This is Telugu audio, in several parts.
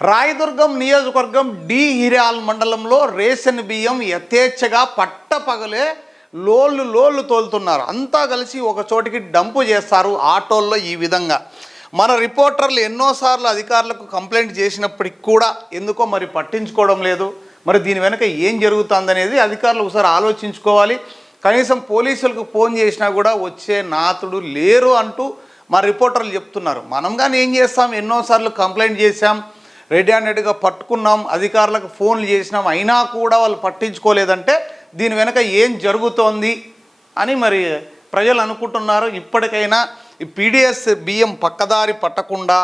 రాయదుర్గం నియోజకవర్గం డి హిరాల్ మండలంలో రేషన్ బియ్యం యథేచ్ఛగా పట్టపగలే లోళ్ళు తోలుతున్నారు. అంతా కలిసి ఒక చోటికి డంపు చేస్తారు ఆటోల్లో. ఈ విధంగా మన రిపోర్టర్లు ఎన్నోసార్లు అధికారులకు కంప్లైంట్ చేసినప్పటికి కూడా ఎందుకో మరి పట్టించుకోవడం లేదు. మరి దీని వెనక ఏం జరుగుతుందనేది అధికారులు ఒకసారి ఆలోచించుకోవాలి. కనీసం పోలీసులకు ఫోన్ చేసినా కూడా వచ్చే నాతుడు లేరు అంటూ మా రిపోర్టర్లు చెప్తున్నారు. మనం కానీ ఏం చేస్తాం, ఎన్నోసార్లు కంప్లైంట్ చేశాం, రెడ్ హ్యాండెడ్గా పట్టుకున్నాం, అధికారులకు ఫోన్లు చేసినాం, అయినా కూడా వాళ్ళు పట్టించుకోలేదంటే దీని వెనక ఏం జరుగుతోంది అని మరి ప్రజలు అనుకుంటున్నారు. ఇప్పటికైనా ఈ పీడిఎస్ బియ్యం పక్కదారి పట్టకుండా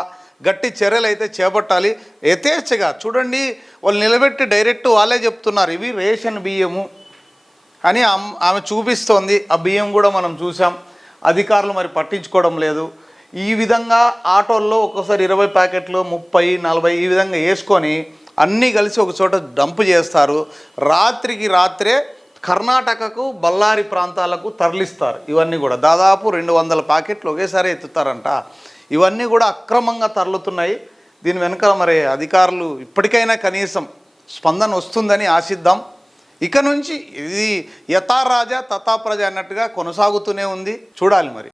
గట్టి చర్యలు అయితే చేపట్టాలి. యథేచ్ఛగా చూడండి, వాళ్ళు నిలబెట్టి డైరెక్ట్ వాళ్ళే చెప్తున్నారు ఇవి రేషన్ బియ్యము అని ఆమె చూపిస్తోంది. ఆ బియ్యం కూడా మనం చూసాం. అధికారులు మరి పట్టించుకోవడం లేదు. ఈ విధంగా ఆటోల్లో ఒక్కోసారి 20 ప్యాకెట్లు 30, 40 ఈ విధంగా వేసుకొని అన్నీ కలిసి ఒక చోట డంపు చేస్తారు. రాత్రికి రాత్రే కర్ణాటకకు బళ్ళారి ప్రాంతాలకు తరలిస్తారు. ఇవన్నీ కూడా దాదాపు 200 ప్యాకెట్లు ఒకేసారి ఎత్తుతారంట. ఇవన్నీ కూడా అక్రమంగా తరలుతున్నాయి. దీని వెనుక మరి అధికారులు ఇప్పటికైనా కనీసం స్పందన వస్తుందని ఆశిద్దాం. ఇక నుంచి ఇది యథా రాజా తథా ప్రజ అన్నట్టుగా కొనసాగుతూనే ఉంది. చూడాలి మరి.